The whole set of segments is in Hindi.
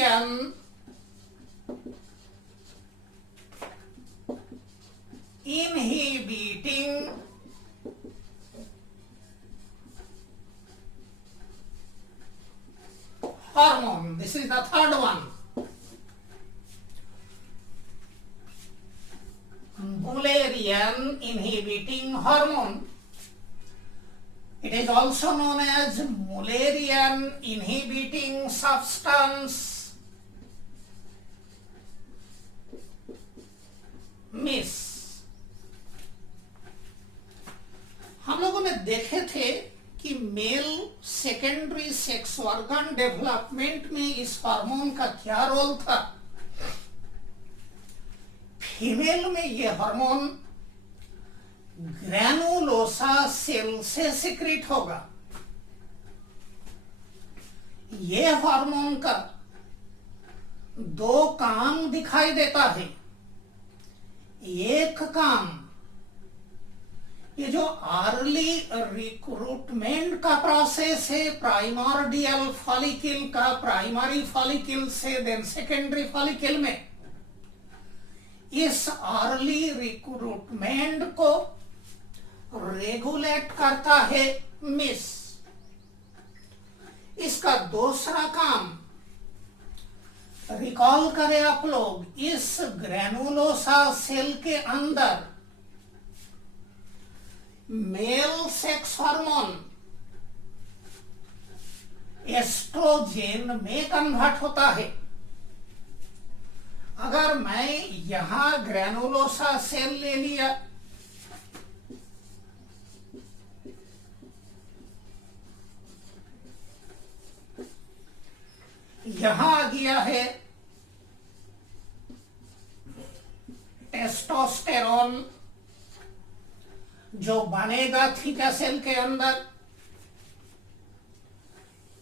Mullerian inhibiting hormone. This is the third one. Mullerian inhibiting hormone. It is also known as Mullerian inhibiting substance, MIS. हम लोगों ने देखे थे कि male secondary sex organ development में इस हार्मोन का क्या रोल था। फीमेल में ये हार्मोन ग्रैनुलोसा सेल से सिक्रीट होगा। ये हार्मोन का दो काम दिखाई देता है। एक काम, ये जो अर्ली रिक्रूटमेंट का प्रोसेस है प्राइमर्डियल फॉलिकल का, प्राइमरी फॉलिकल से देन सेकेंडरी फॉलिकल में, इस अर्ली रिक्रूटमेंट को रेगुलेट करता है मिस। इसका दूसरा काम, रिकॉल करें आप लोग, इस ग्रैनुलोसा सेल के अंदर मेल सेक्स हार्मोन एस्ट्रोजेन में कन्वर्ट होता है। अगर मैं यहां ग्रैनुलोसा सेल ले लिया, यहां आ गया है टेस्टोस्टेरोन जो बनेगा थीटा सेल के अंदर,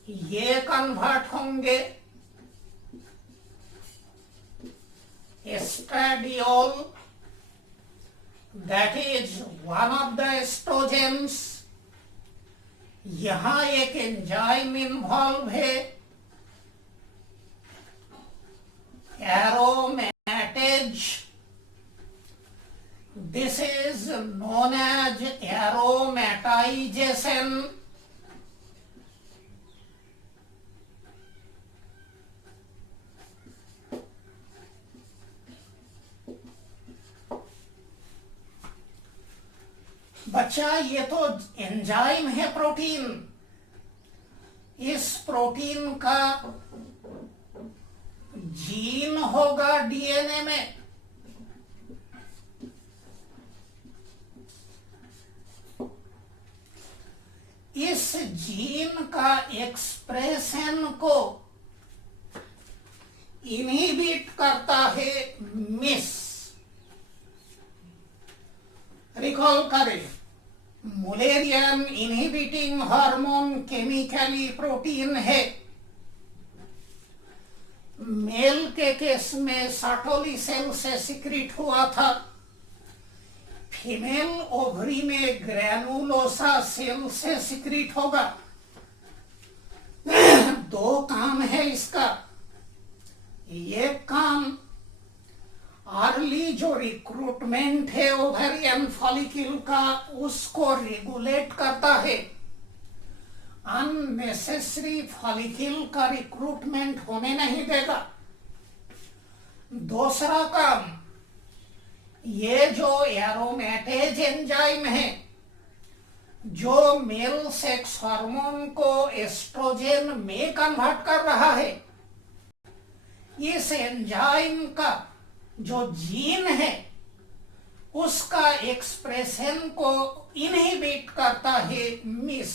ये कन्वर्ट होंगे estradiol, that is one of the estrogens. यहां एक एंजाइम इन्वॉल्व है, एरोमेटेज। This is known as aromatization. बच्चा, ये तो एंजाइम है प्रोटीन। इस प्रोटीन का जीन होगा डीएनए में। इस जीन का एक्सप्रेशन को इनहिबिट करता है मिस। रिकॉल करें, Mullerian inhibiting hormone chemically protein है। मेल के केस में साटोली सेल से सिक्रीट हुआ था, फीमेल ओवरी में ग्रैनुलोसा सेल से सिक्रीट होगा। दो काम है इसका। एक काम, अर्ली जो रिक्रूटमेंट है ओवेरियन फॉलिकल का, उसको रेगुलेट करता है, अननेसेसरी फॉलिकल का रिक्रूटमेंट होने नहीं देगा। दूसरा काम, ये जो एरोमेटेज एंजाइम है जो मेल सेक्स हार्मोन को एस्ट्रोजेन में कन्वर्ट कर रहा है, इस एंजाइम का जो जीन है उसका एक्सप्रेशन को इनहिबिट करता है MIS,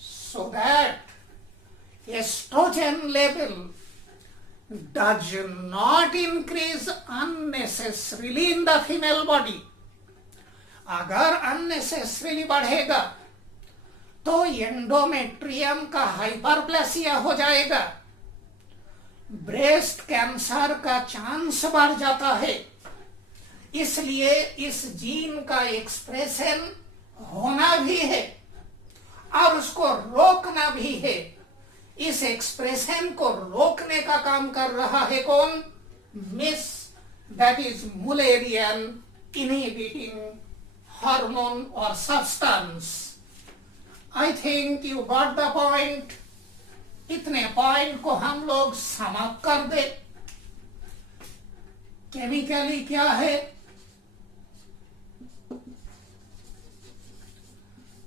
so that estrogen level does not increase unnecessarily in the female body. अगर unnecessarily बढ़ेगा तो एंडोमेट्रियम का हाइपरप्लेसिया हो जाएगा, ब्रेस्ट कैंसर का चांस बढ़ जाता है। इसलिए इस जीन का एक्सप्रेशन होना भी है और उसको रोकना भी है। इस एक्सप्रेशन को रोकने का काम कर रहा है कौन? MIS, that is Mullerian inhibiting hormone और substance. I think you got the point. इतने पॉइंट को हम लोग समाप्त कर दे। केमिकली क्या है?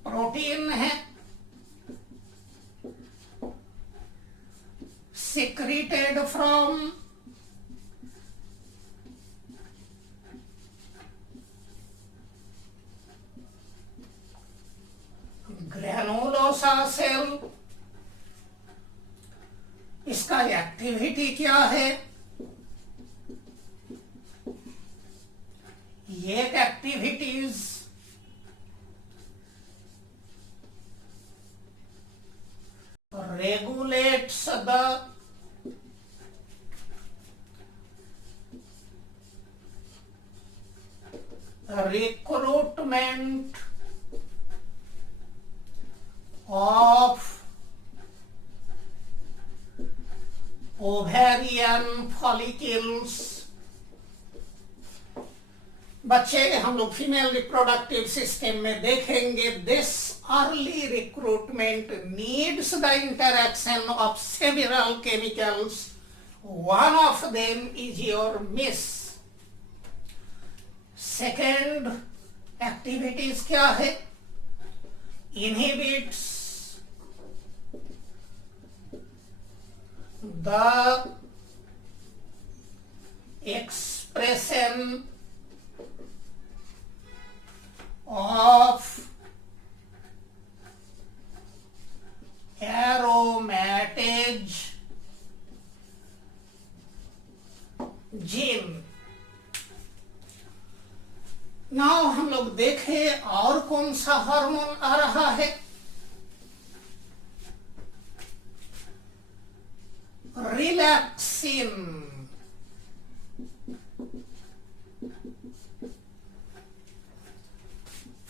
प्रोटीन है, secreted from granulosa cell। इसका एक्टिविटी क्या है? ये activities regulates the recruitment of ovarian follicles। बच्चे हम लोग फीमेल रिप्रोडक्टिव सिस्टम में देखेंगे this early recruitment needs the interaction of several chemicals, one of them is your miss. Second activities क्या है? Inhibits the expression of aromatase gene। Now हम लोग देखें और कौन सा हार्मोन आ रहा है? रिलैक्सिन।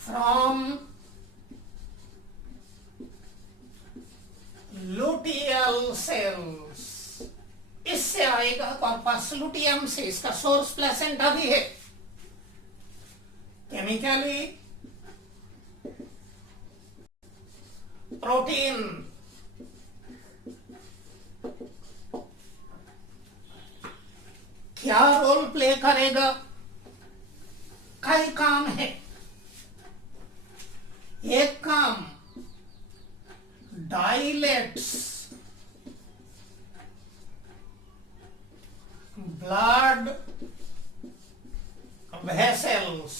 From luteal cells। इससे आएगा कॉर्पस लुटियम से, इसका सोर्स प्लेसेंटा भी है। केमिकली प्रोटीन क्या रोल प्ले करेगा? कई काम है। एक काम dilates blood vessels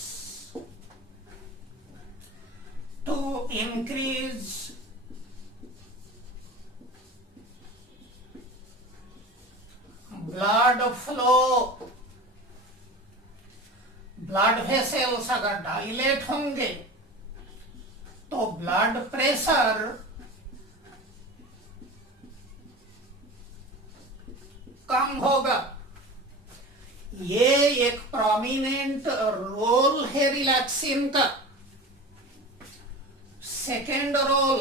to increase blood flow. Blood vessels अगर डाइलेट होंगे तो ब्लड प्रेशर कम होगा। ये एक प्रोमिनेंट रोल है रिलैक्सिन का। सेकेंड रोल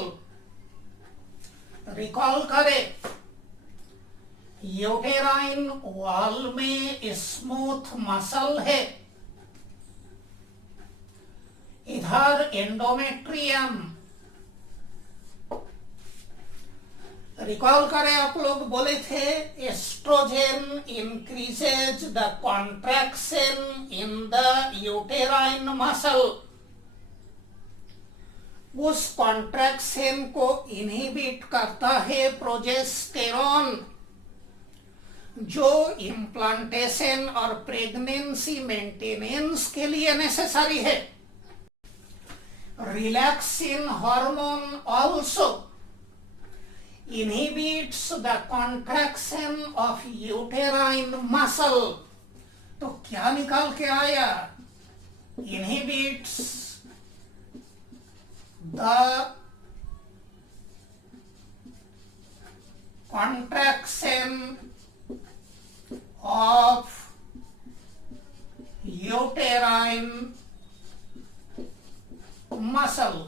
रिकॉल करें, यूटेराइन वॉल में स्मूथ मसल है, इधर एंडोमेट्रियम। रिकॉल करें, आप लोग बोले थे estrogen increases the contraction in the uterine muscle. उस कॉन्ट्रैक्शन को इनहिबिट करता है प्रोजेस्टेरॉन, जो इम्प्लांटेशन और प्रेगनेंसी मेंटेनेंस के लिए नेसेसरी है। Relaxin hormone also inhibits the contraction of uterine muscle। तो क्या निकाल के आया? inhibits the contraction of uterine muscle।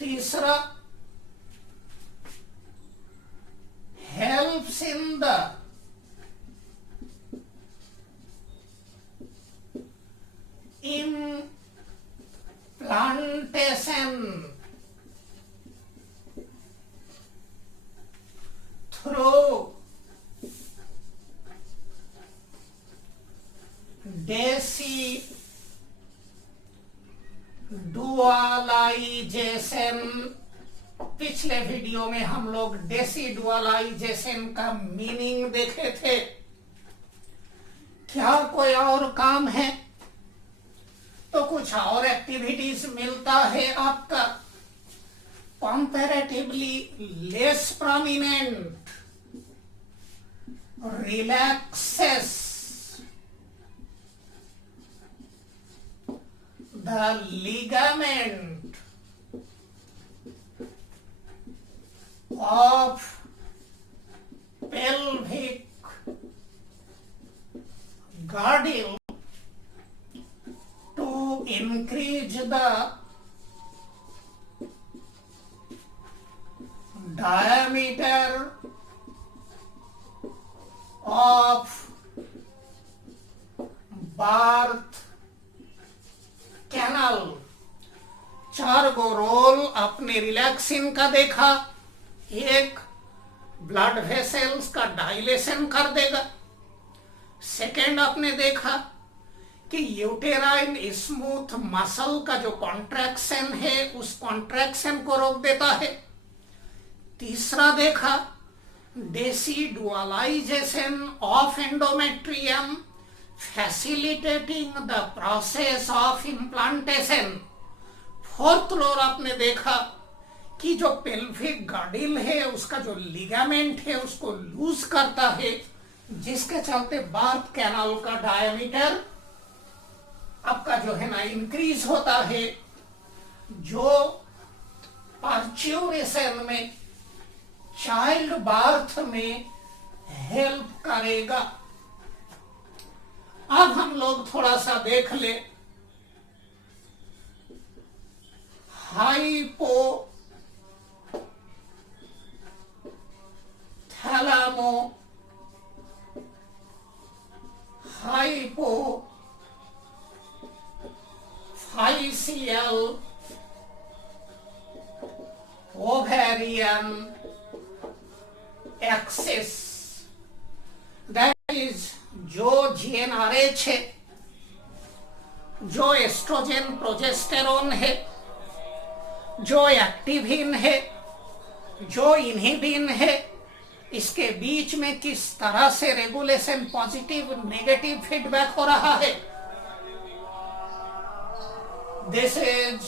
तीसरा through डेसिडुअलाइजेशन। पिछले वीडियो में हम लोग डेसिडुअलाइजेशन का मीनिंग देखे थे। क्या कोई और काम है तो कुछ और एक्टिविटीज मिलता है आपका comparatively less prominent relaxes the ligament of pelvic girdle to increase the diameter of birth canal। 4 गो रोल अपने रिलैक्सिन का देखा। एक, ब्लड वेसल्स का डायलेशन कर देगा। सेकेंड, आपने देखा कि यूटेराइन स्मूथ मसल का जो कॉन्ट्रैक्शन है उस कॉन्ट्रैक्शन को रोक देता है। तीसरा देखा, decidualization of endometrium facilitating the process of implantation. Fourth role आपने देखा कि जो पेल्विक गार्डिल है उसका जो लिगामेंट है उसको लूज करता है, जिसके चलते बर्थ कैनाल का डायमीटर आपका जो है ना इंक्रीज होता है, जो पार्च्यूरेशन में, चाइल्ड बर्थ में हेल्प करेगा। अब हम लोग थोड़ा सा देख ले hypophysial ovarian axis, that is जो GnRH है, जो एस्ट्रोजन प्रोजेस्टेरोन है, जो एक्टिविन है, जो इनहिबिन है, इसके बीच में किस तरह से रेगुलेशन पॉजिटिव नेगेटिव फीडबैक हो रहा है। This is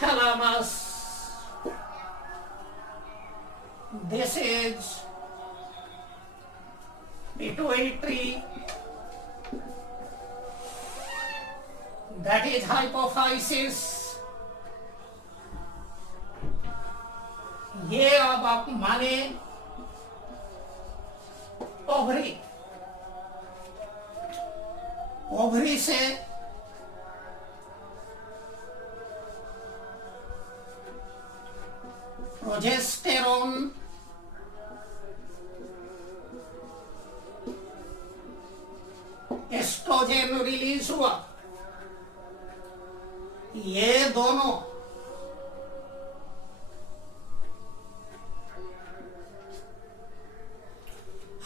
hypothalamus, this is pituitary, that is hypophysis। ये अब आप माने ओवरी, ओवरी से प्रोजेस्टेरोन एस्ट्रोजन रिलीज हुआ। ये दोनों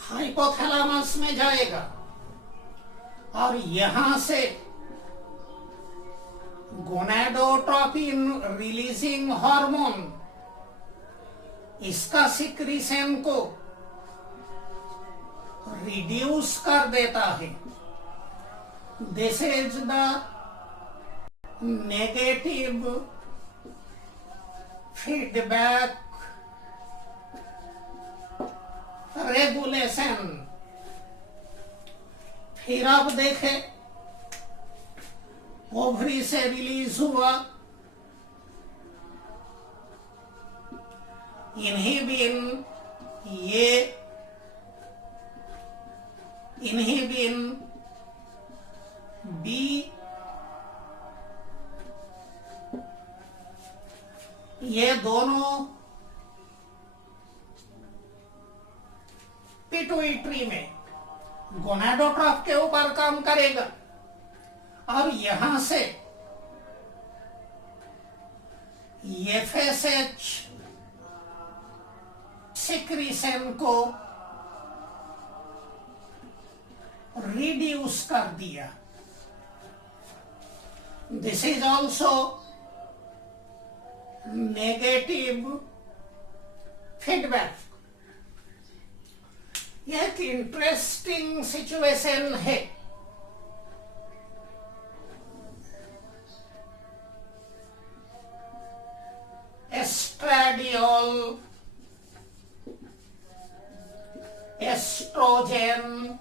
हाइपोथैलेमस में जाएगा और यहां से गोनाडोट्रोपिन रिलीजिंग हार्मोन इसका सिक्रीशन को रिड्यूस कर देता है। This is the negative feedback regulation. फिर आप देखें, ओवरी से रिलीज हुआ इनहिबिन, ये इनहिबिन बी, ये दोनों पिट्यूटरी में गोनाडोट्रॉफ के ऊपर काम करेगा और यहां से एफएसएच सिक्रीशन को रिड्यूस कर दिया। This is also negative feedback. यह एक इंटरेस्टिंग सिचुएशन है। एस्ट्राडियोल, एस्ट्रोजन,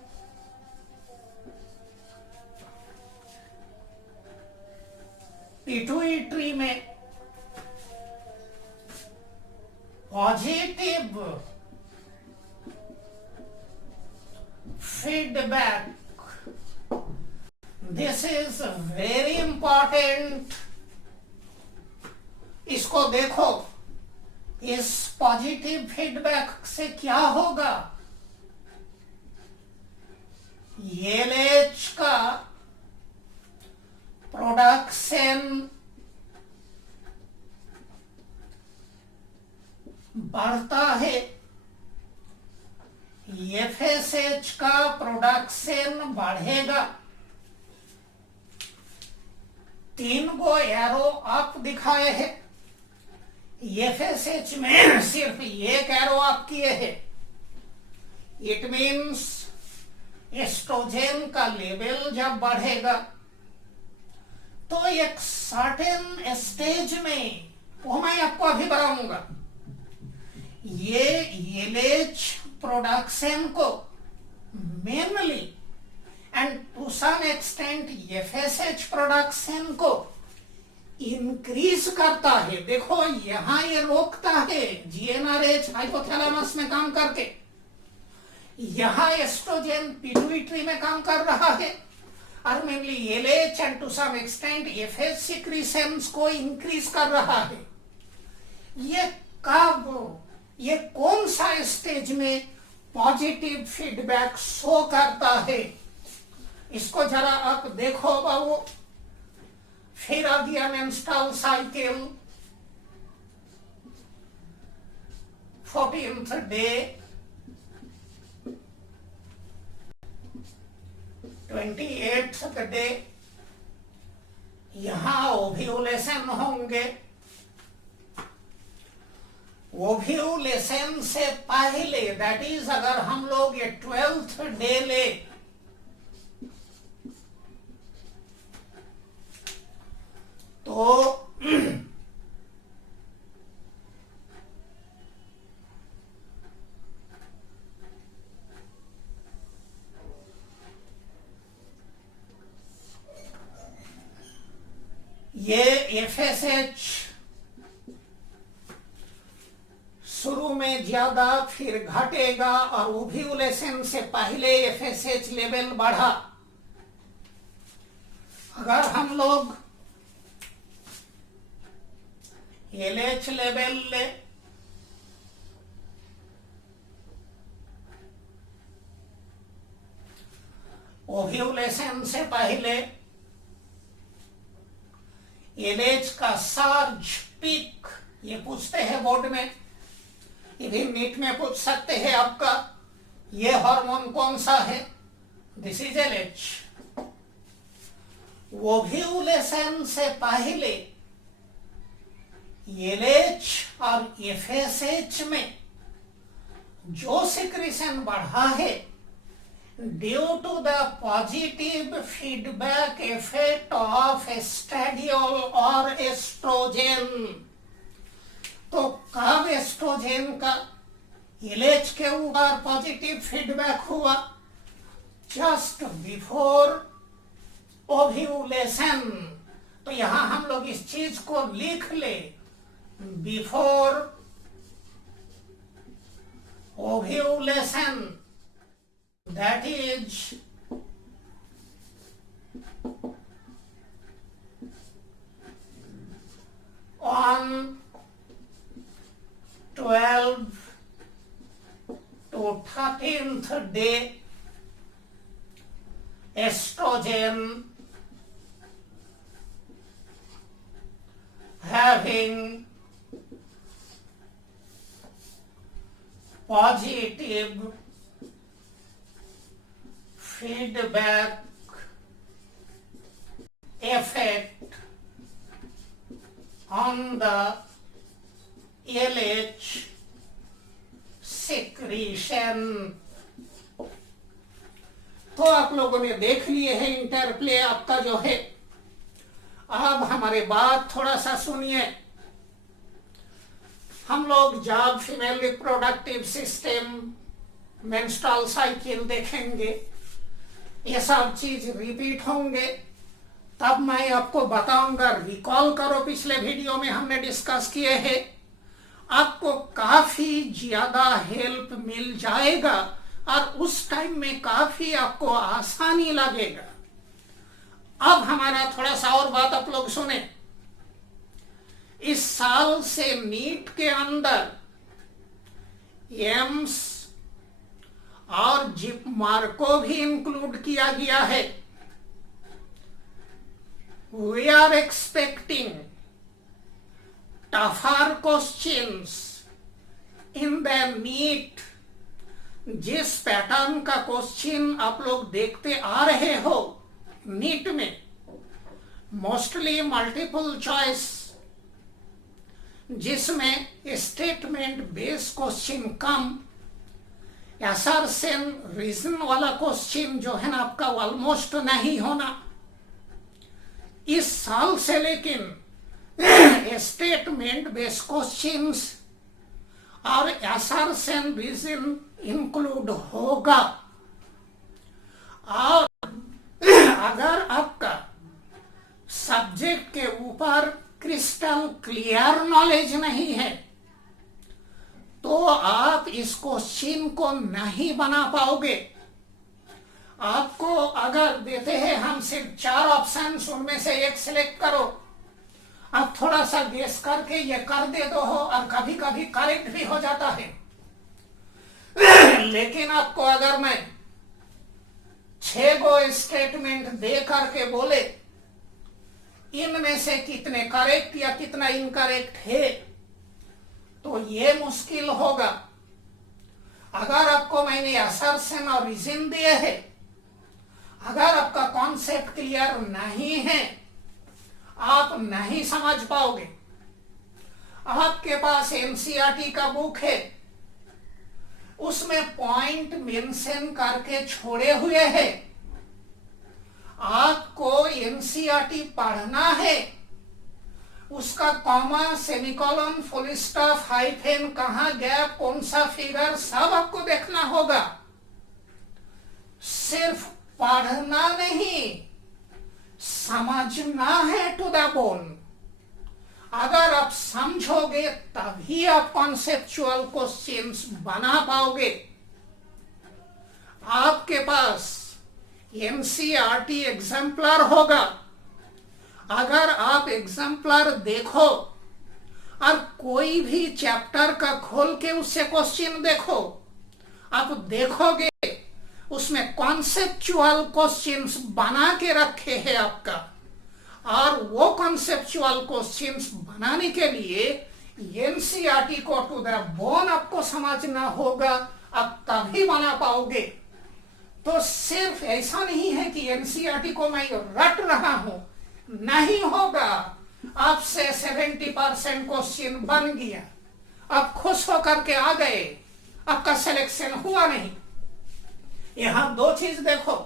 पिट्यूटरी में positive feedback. This is very important. इसको देखो, इस पॉजिटिव फीडबैक से क्या होगा? एलएच का प्रोडक्शन बढ़ता है, एफएसएच का प्रोडक्शन बढ़ेगा। 3 गो एरो अप दिखाए हैं, एफएसएच में सिर्फ 1 एरो अप किए हैं। इट मीन्स एस्ट्रोजन का लेवल जब बढ़ेगा तो एक सर्टेन स्टेज में, वो मैं आपको अभी बताऊंगा, ये एलएच प्रोडक्शन को mainly and to some extent FSH production को इंक्रीज करता है। देखो यहां ये रोकता है जीएनआरएच हाइपोथैलेमस में काम करके, यहां एस्ट्रोजन पिट्यूटरी में काम कर रहा है, और mainly LH and to some extent FS secretions को इंक्रीज कर रहा है। ये कब, ये कौन सा स्टेज में पॉजिटिव फीडबैक शो करता है? इसको जरा आप देखो बाबू। फिर आ गया menstrual cycle, 14th day, 28th day, यहां ओव्यूलेशन होंगे। ओव्यूलेशन से पहले, दैट इज अगर हम लोग ये 12th डे ले, तो ये एफएसएच शुरू में ज्यादा फिर घटेगा, और ओव्यूलेशन से पहले एफएसएच लेवल बढ़ा। अगर हम लोग एलएच लेवल ले, ओव्यूलेशन से पहले एलएच का सर्ज पीक, ये पूछते हैं बोर्ड में, ये भी नीट में पूछ सकते हैं आपका, ये हार्मोन कौन सा है? This is LH. ओव्यूलेशन से पहले एलएच और एफएसएच में जो सिक्रीशन बढ़ा है, due to the positive feedback effect of estradiol और एस्ट्रोजन। तो कब एस्ट्रोजन का एलएच के ऊपर पॉजिटिव फीडबैक हुआ? Just before ovulation. तो यहां हम लोग इस चीज को लिख ले, before ovulation, that is on 12 to 13th day, estrogen having positive feedback effect on the LH secretion। तो आप लोगों ने देख लिए है इंटरप्ले आपका जो है। अब हमारे बात थोड़ा सा सुनिए। हम लोग जब female reproductive system, menstrual cycle देखेंगे, ये सब चीज रिपीट होंगे, तब मैं आपको बताऊंगा। रिकॉल करो, पिछले वीडियो में हमने डिस्कस किए हैं। आपको काफी ज्यादा हेल्प मिल जाएगा और उस टाइम में काफी आपको आसानी लगेगा। अब हमारा थोड़ा सा और बात आप लोग सुने। इस साल से नीट के अंदर एम्स और जिपमार को भी इंक्लूड किया गया है। We are expecting tougher questions in the NEET. जिस पैटर्न का क्वेश्चन आप लोग देखते आ रहे हो नीट में, मोस्टली मल्टीपल चॉइस, जिसमें स्टेटमेंट बेस्ड क्वेश्चन कम, असर्शन रीजन वाला क्वेश्चन जो है ना आपका ऑलमोस्ट नहीं होना। इस साल से लेकिन स्टेटमेंट बेस्ड क्वेश्चंस और असर्शन रीजन इंक्लूड होगा। और अगर आपका सब्जेक्ट के ऊपर क्रिस्टल क्लियर नॉलेज नहीं है तो आप इस क्वेश्चन को नहीं बना पाओगे। आपको अगर देते हैं हम सिर्फ 4 ऑप्शन, उनमें से एक सिलेक्ट करो, आप थोड़ा सा गेस करके ये कर दे दो हो, और कभी कभी करेक्ट भी हो जाता है। लेकिन आपको अगर मैं 6 गो स्टेटमेंट दे करके बोले इनमें से कितने करेक्ट या कितना इनकरेक्ट है, तो ये मुश्किल होगा। अगर आपको मैंने असर्शन और रीजन दिए हैं, अगर आपका कॉन्सेप्ट क्लियर नहीं है, आप नहीं समझ पाओगे। आपके पास एनसीईआरटी का बुक है, उसमें पॉइंट मेंशन करके छोड़े हुए हैं। आपको एनसीईआरटी पढ़ना है, उसका comma, semicolon, full stop, hyphen, कहां गैप, कौन सा फिगर, सब आपको देखना होगा। सिर्फ पढ़ना नहीं, समझना है टू द बोन। अगर आप समझोगे तभी आप कॉन्सेप्चुअल क्वेश्चंस बना पाओगे। आपके पास एनसीईआरटी एग्जाम्पलर होगा। अगर आप एग्जाम्पलर देखो और कोई भी चैप्टर का खोल के उससे क्वेश्चन देखो, आप देखोगे उसमें कॉन्सेप्चुअल क्वेश्चंस बना के रखे हैं आपका। और वो कॉन्सेप्चुअल क्वेश्चंस बनाने के लिए एनसीईआरटी को टू द बोन आपको समझना होगा, आप तभी बना पाओगे। तो सिर्फ ऐसा नहीं है कि एनसीईआरटी को मैं रट रहा हूं, नहीं होगा। आपसे 70% क्वेश्चन बन गया, आप खुश होकर के आ गए, आपका सिलेक्शन हुआ नहीं। यहां 2 चीज देखो,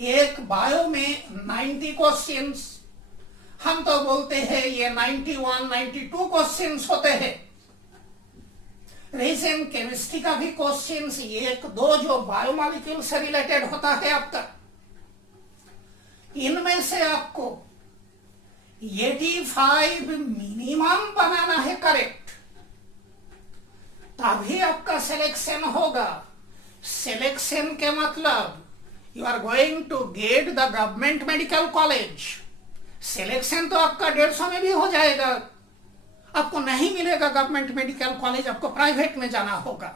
एक बायो में 90 क्वेश्चंस, हम तो बोलते हैं ये 91, 92 क्वेश्चंस होते हैं। रीजन केमिस्ट्री का भी क्वेश्चंस 1-2 जो बायोमॉलिक्यूल से रिलेटेड होता है आपका, इनमें से आपको 85 मिनिमम बनाना है करेक्ट, तभी आपका सिलेक्शन होगा। सिलेक्शन के मतलब you are going to get the government medical college. Selection तो आपका 150 में भी हो जाएगा, आपको नहीं मिलेगा गवर्नमेंट मेडिकल कॉलेज, आपको प्राइवेट में जाना होगा।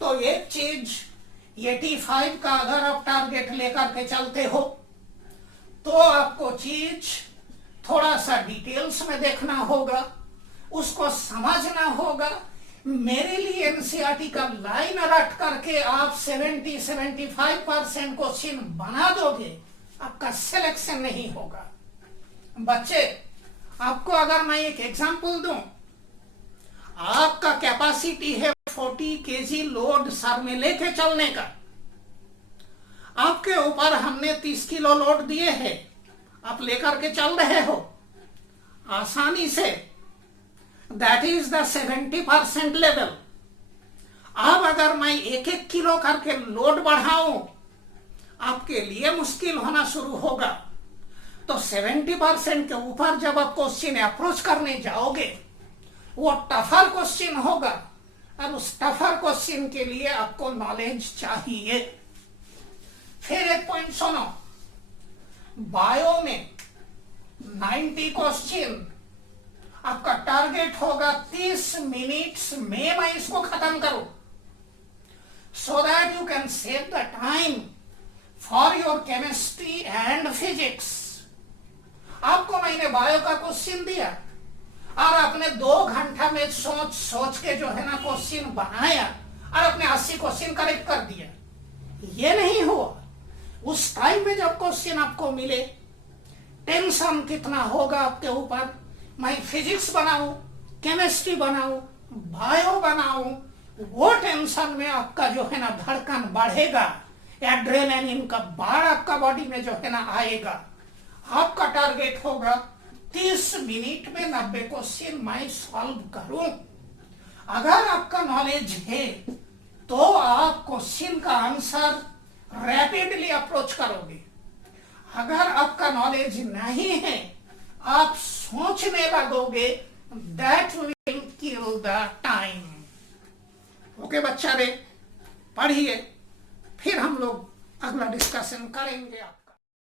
तो एक चीज 85 का अगर आप टारगेट लेकर के चलते हो तो आपको चीज थोड़ा सा डिटेल्स में देखना होगा, उसको समझना होगा। मेरे लिए एनसीईआरटी का लाइन रट करके आप 70-75% क्वेश्चन बना दोगे, आपका सिलेक्शन नहीं होगा। बच्चे, आपको अगर मैं एक एग्जांपल दूं, आपका कैपेसिटी है 40 केजी लोड सर में लेके चलने का। आपके ऊपर हमने 30 किलो लोड दिए हैं, आप लेकर के चल रहे हो आसानी से। That is the 70% level. अब अगर मैं 1-1 किलो करके लोड बढ़ाऊं, आपके लिए मुश्किल होना शुरू होगा। तो 70% के ऊपर जब आप क्वेश्चन अप्रोच करने जाओगे, वो टफर क्वेश्चन होगा, और उस टफर क्वेश्चन के लिए आपको नॉलेज चाहिए। फिर एक पॉइंट सुनो, बायो में 90 क्वेश्चन, आपका टारगेट होगा 30 मिनट्स में मैं इसको खत्म करूं, so that you can save the time for your chemistry and physics. आपको मैंने बायो का क्वेश्चन दिया और आपने 2 घंटा में सोच सोच के जो है ना क्वेश्चन बनाया और अपने 80 क्वेश्चन करेक्ट कर दिया। ये नहीं हुआ। उस टाइम में जब क्वेश्चन आपको मिले, टेंशन कितना होगा आपके ऊपर। मैं फिजिक्स बनाऊं, केमिस्ट्री बनाऊं, बायो बनाऊं, वो टेंशन में आपका जो है ना धड़कन बढ़ेगा, एड्रेनालिन का बाढ़ आपका बॉडी में जो है ना आएगा। आपका टारगेट होगा 30 मिनट में 90 क्वेश्चन मैं सॉल्व करूं। अगर आपका नॉलेज है तो आप क्वेश्चन का आंसर रैपिडली अप्रोच करोगे। अगर आपका नॉलेज नहीं है, आप सोचने लगोगे, that will kill the time. Okay बच्चा रे, पढ़िए, फिर हम लोग अगला डिस्कशन करेंगे।